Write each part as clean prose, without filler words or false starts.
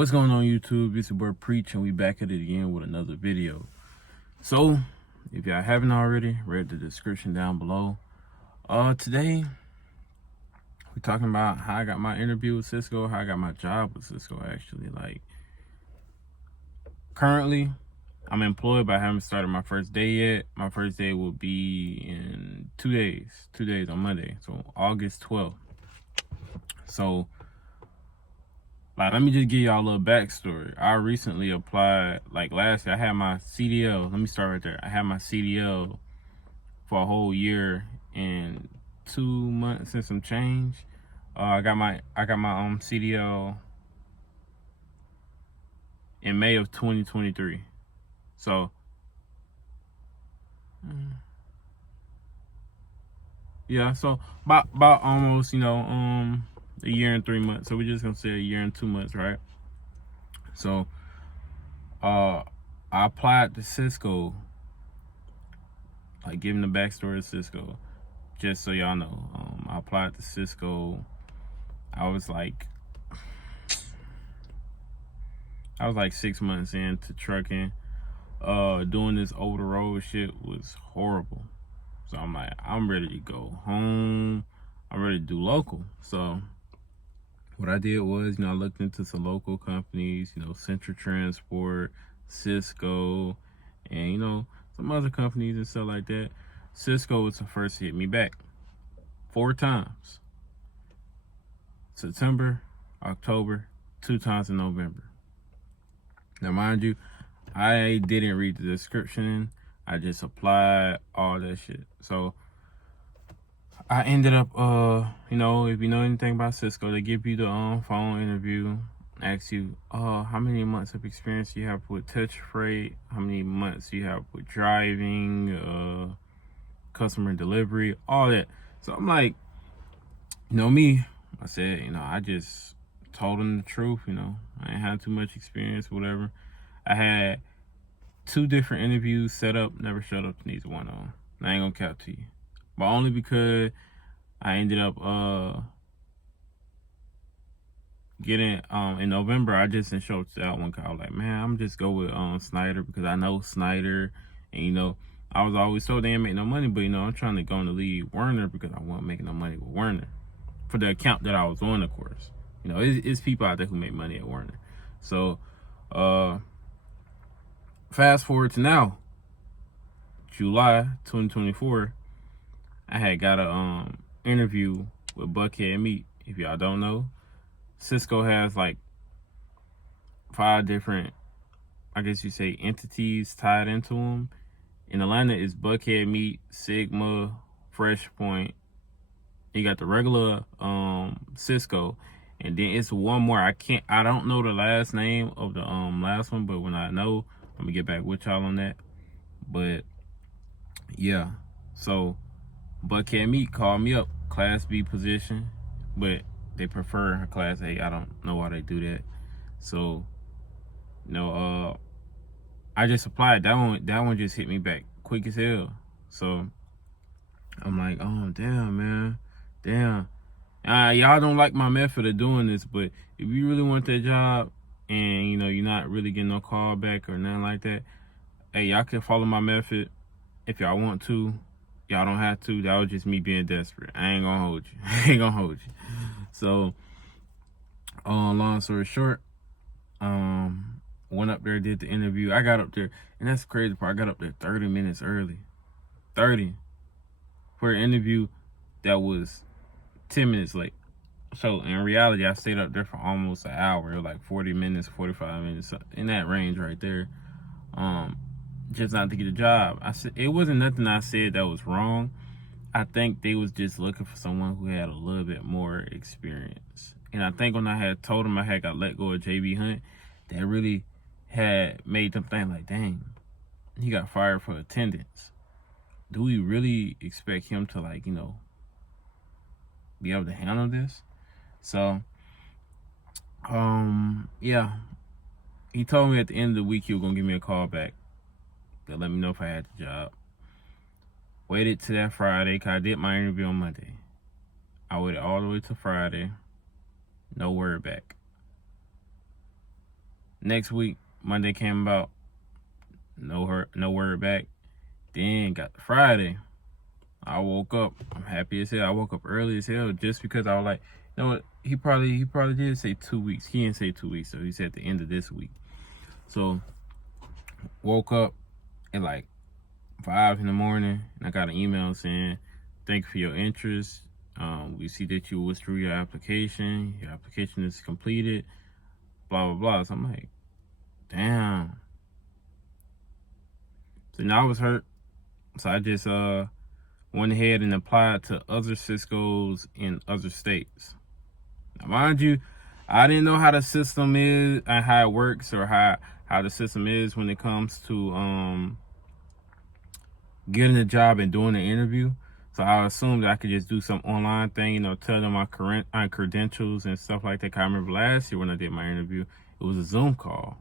What's going on, YouTube? It's your boy Preach, and we back at it again with another video. So, if y'all haven't already, read the description down below. Today we're talking about how I got my interview with Sysco, how I got my job with Sysco. Actually, currently, I'm employed, but I haven't started my first day yet. My first day will be in 2 days. 2 days on Monday, so August 12th. So, let me just give y'all a little backstory. I recently applied, last year, I had my CDL. Let me start right there. I had my CDL for a whole year and 2 months and some change. I got my CDL in May of 2023. So, yeah, so about almost, a year and 3 months. So we're just gonna say a year and 2 months, right? So I applied to Sysco, giving the backstory of Sysco, just so y'all know. I applied to Sysco. I was like 6 months into trucking. Doing this over the road shit was horrible. So I'm like, I'm ready to go home. I'm ready to do local. So what I did was, I looked into some local companies, Central Transport, Sysco, and, some other companies and stuff like that. Sysco was the first to hit me back 4 times. September, October, 2 times in November. Now, mind you, I didn't read the description. I just applied, all that shit. So I ended up, if you know anything about Sysco, they give you the phone interview, ask you, how many months of experience you have with touch freight, how many months you have with driving, customer delivery, all that. So I'm like, me, I said, I just told them the truth, I ain't had too much experience, whatever. I had 2 different interviews set up, never showed up to neither one of them. I ain't gonna count to you. But only because I ended up getting in November, I just didn't show up to that one because I was like, man, I'm just go with Snyder because I know Snyder, and I was always told they ain't make no money, but I'm trying to go on the lead Werner because I wasn't making no money with Werner for the account that I was on, of course. It's people out there who make money at Werner. So fast forward to now, July 2024, I had got a interview with Buckhead Meat. If y'all don't know, Sysco has 5 different, I guess you say, entities tied into them. In Atlanta, it's Buckhead Meat, Sigma, Fresh Point. You got the regular Sysco, and then it's one more. I don't know the last name of the last one, but when I know, I'm gonna get back with y'all on that. But yeah, so Buckhead Meat called me up, Class B position, but they prefer Class A. I don't know why they do that. So, I just applied. That one just hit me back quick as hell. So I'm like, oh damn, man, damn. Y'all don't like my method of doing this, but if you really want that job and you're not really getting no call back or nothing like that, hey, y'all can follow my method if y'all want to. Y'all don't have to. That was just me being desperate. I ain't gonna hold you. I ain't gonna hold you. So, long story short, went up there, did the interview. I got up there, and that's the crazy part. I got up there 30 minutes early. 30 for an interview that was 10 minutes late. So in reality, I stayed up there for almost an hour. It was like 40 minutes, 45 minutes, in that range right there. Just not to get a job. I said it wasn't nothing I said that was wrong. I think they was just looking for someone who had a little bit more experience. And I think when I had told them I had got let go of JB Hunt, that really had made them think like, dang, he got fired for attendance. Do we really expect him to be able to handle this? So, yeah. He told me at the end of the week he was gonna give me a call back to let me know if I had the job. Waited to that Friday, because I did my interview on Monday. I waited all the way to Friday. No word back. Next week, Monday came about, no word back. Then got Friday. I woke up. I'm happy as hell. I woke up early as hell just because I was like, you know what? He probably did say 2 weeks. He didn't say 2 weeks, so he said the end of this week. So woke up at like 5 in the morning, and I got an email saying, "Thank you for your interest. We see that you withdrew your application. Your application is completed. Blah blah blah." So I'm like, damn. So now I was hurt. So I just went ahead and applied to other Syscos in other states. Now, mind you, I didn't know how the system is and how it works, or how the system is when it comes to getting a job and doing an interview. So I assumed that I could just do some online thing, you know, tell them my current credentials and stuff like that. I remember last year when I did my interview, it was a Zoom call.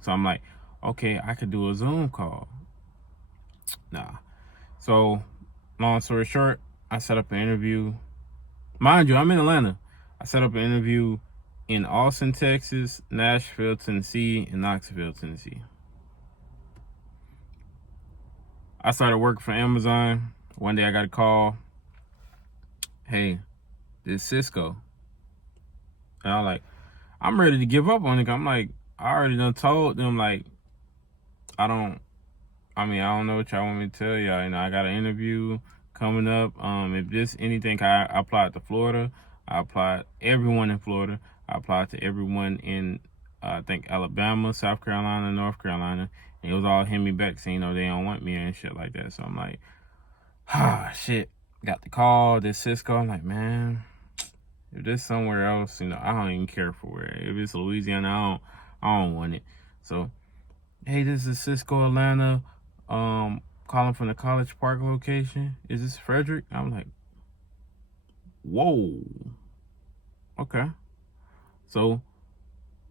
So I'm like, okay, I could do a Zoom call. Nah. So long story short, I set up an interview. Mind you, I'm in Atlanta. I set up an interview in Austin, Texas, Nashville, Tennessee, and Knoxville, Tennessee. I started working for Amazon. One day I got a call. Hey, this is Sysco. And I'm ready to give up on it. I'm like, I already done told them, like, I don't know what y'all want me to tell y'all. You know, I got an interview coming up. If this anything, I applied to Florida. I applied everyone in Florida. I applied to everyone in, I think, Alabama, South Carolina, North Carolina. And it was all hitting me back saying, you know, they don't want me and shit like that. So I'm like, shit. Got the call, this Sysco. I'm like, man, if there's somewhere else, you know, I don't even care for it. If it's Louisiana, I don't want it. So, hey, this is Sysco Atlanta. Calling from the College Park location. Is this Frederick? I'm like, whoa. Okay. So,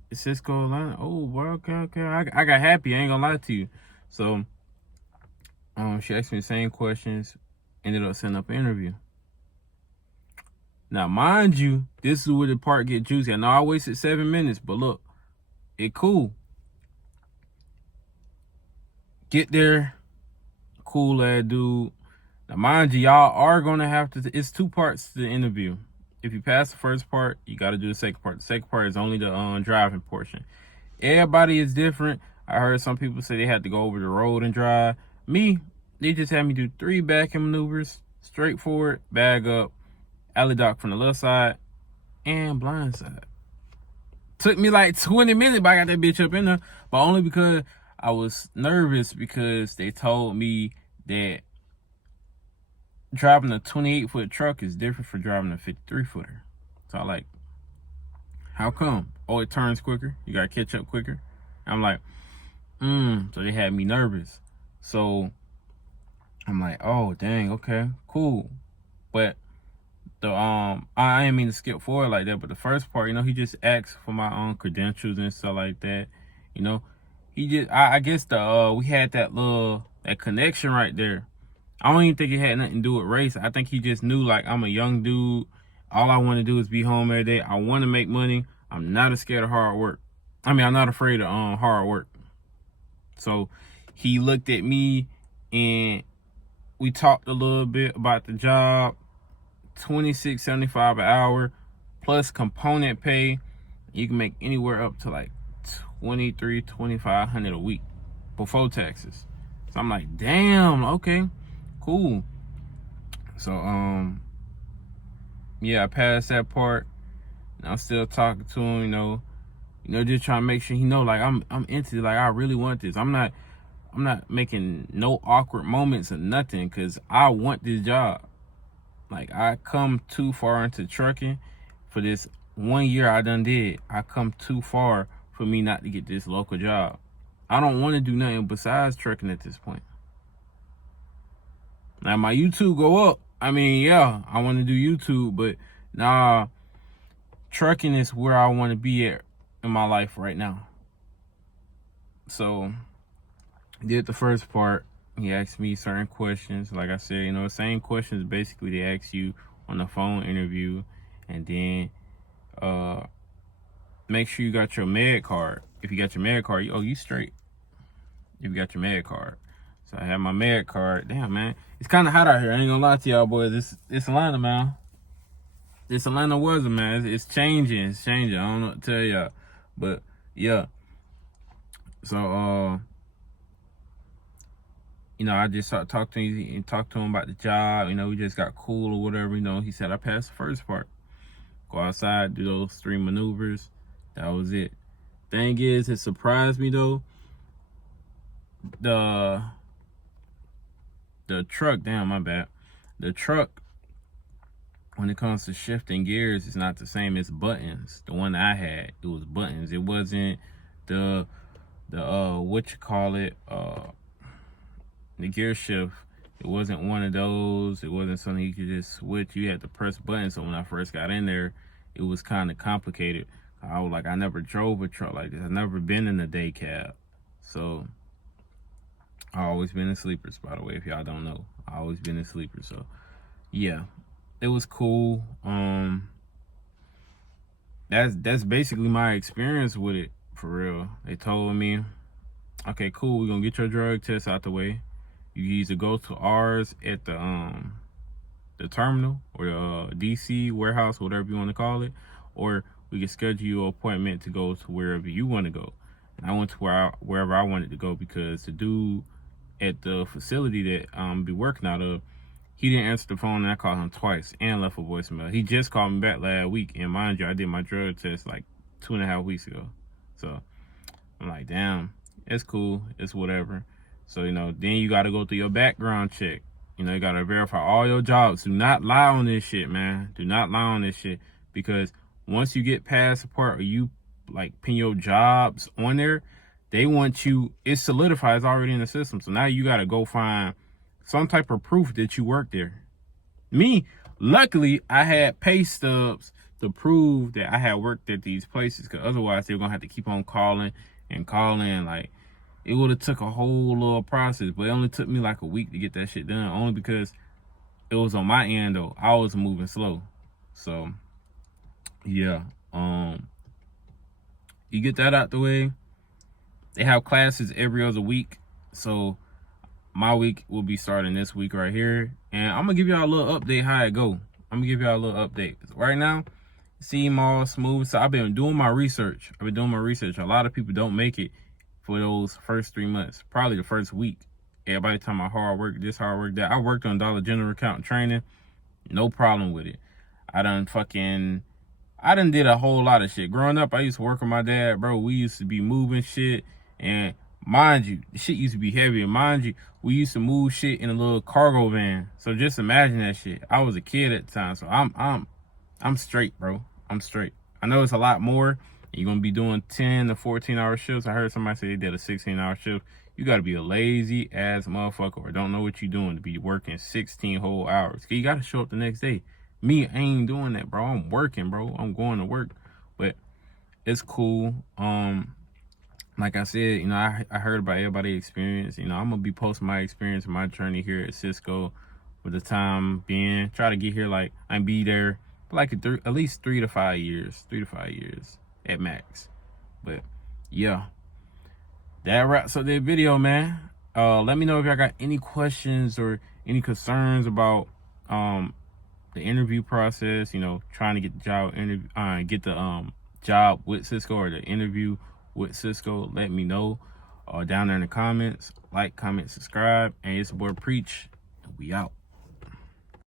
it's Sysco Atlanta. Oh, well, okay. I got happy. I ain't gonna lie to you. So, she asked me the same questions. Ended up setting up an interview. Now, mind you, this is where the part get juicy. I know I wasted 7 minutes, but look, it cool. Get there, cool lad dude. Now, mind you, y'all are gonna have to. It's 2 parts to the interview. If you pass the first part, you got to do the second part. The second part is only the driving portion. Everybody is different. I heard some people say they had to go over the road and drive. Me, they just had me do 3 backing maneuvers, straight forward, bag up, alley dock from the left side, and blind side. Took me like 20 minutes, but I got that bitch up in there. But only because I was nervous, because they told me that driving a 28-foot truck is different from driving a 53-footer. So I like, how come? Oh, it turns quicker. You gotta catch up quicker. I'm like, so they had me nervous. So I'm like, oh dang, okay, cool. But the I didn't mean to skip forward like that, but the first part, you know, he just asked for my own credentials and stuff like that. You know, he just I guess we had that connection right there. I don't even think it had nothing to do with race. I think he just knew, like, I'm a young dude. All I want to do is be home every day. I want to make money. I'm not scared of hard work. I'm not afraid of hard work. So he looked at me and we talked a little bit about the job. $26.75 an hour plus component pay. You can make anywhere up to like $2,300-$2,500 a week before taxes. So I'm like, damn, okay, cool. So yeah, I passed that part. And I'm still talking to him, you know, just trying to make sure he know, like, I'm into it. Like, I really want this. I'm not making no awkward moments or nothing, because I want this job. Like, I come too far into trucking for this 1 year I done did. I come too far for me not to get this local job. I don't want to do nothing besides trucking at this point. Now, my YouTube go up. Yeah, I want to do YouTube, but nah, trucking is where I want to be at in my life right now. So, did the first part. He asked me certain questions. Like I said, you know, the same questions basically they ask you on the phone interview. And then make sure you got your med card. If you got your med card, you straight. If you got your med card. So I have my med card. Damn, man. It's kind of hot out here. I ain't gonna lie to y'all, boys. It's Atlanta, man. This Atlanta weather, man. It's changing. It's changing. I don't know what to tell y'all. But, yeah. So, you know, I just talked to him about the job. You know, we just got cool or whatever. You know, he said I passed the first part. Go outside, do those 3 maneuvers. That was it. Thing is, it surprised me, though. The truck, damn, my bad. The truck, when it comes to shifting gears, it's not the same as buttons. The one that I had, it was buttons. It wasn't the what you call it, the gear shift. It wasn't one of those. It wasn't something you could just switch. You had to press buttons. So when I first got in there, it was kind of complicated. I was like, I never drove a truck like this. I've never been in a day cab. So I always been in sleepers, by the way, if y'all don't know. I always been in sleepers. So yeah, it was cool. That's basically my experience with it, for real. They told me, okay, cool, we're gonna get your drug test out the way. You either go to ours at the terminal or the DC warehouse, whatever you want to call it, or we can schedule you an appointment to go to wherever you want to go. And I went to wherever I wanted to go, because the dude at the facility that be working out of, he didn't answer the phone, and I called him twice and left a voicemail. He just called me back last week, and mind you, I did my drug test like 2.5 weeks ago. So I'm like, damn, it's cool, it's whatever. So, you know, then you got to go through your background check. You know, you got to verify all your jobs. Do not lie on this shit, man. Do not lie on this shit, because once you get past the part, or you like pin your jobs on there, they want you, it solidifies already in the system. So now you got to go find some type of proof that you worked there. Me, luckily, I had pay stubs to prove that I had worked at these places, because otherwise they were going to have to keep on calling and calling. Like, it would have took a whole little process, but it only took me like a week to get that shit done, only because it was on my end, though. I was moving slow. So, yeah. You get that out the way. They have classes every other week. So, my week will be starting this week right here. And I'm going to give y'all a little update how it go. I'm going to give y'all a little update. Right now, it seems all smooth. So, I've been doing my research. A lot of people don't make it for those first 3 months. Probably the first week. Everybody talking about hard work, this, hard work, that. I worked on Dollar General account training. No problem with it. I done did a whole lot of shit. Growing up, I used to work with my dad, bro. We used to be moving shit. And mind you, the shit used to be heavy. And mind you, we used to move shit in a little cargo van. So just imagine that shit. I was a kid at the time, so I'm straight, bro. I'm straight. I know it's a lot more. You're gonna be doing 10 to 14-hour shifts. I heard somebody say they did a 16-hour shift. You gotta be a lazy ass motherfucker or don't know what you're doing to be working 16 whole hours. You gotta show up the next day. Me, I ain't doing that, bro. I'm working, bro. I'm going to work. But it's cool. Like I said, you know, I heard about everybody's experience. You know, I'm going to be posting my experience, my journey here at Sysco for the time being. Try to get here, like, and be there for like at least 3 to 5 years. 3 to 5 years at max. But, yeah. That wraps up that video, man. Let me know if y'all got any questions or any concerns about the interview process. You know, trying to get the job job with Sysco, or the interview with Sysco. Let me know down there in the comments. Like, comment, subscribe, and it's your boy Preach, and we out.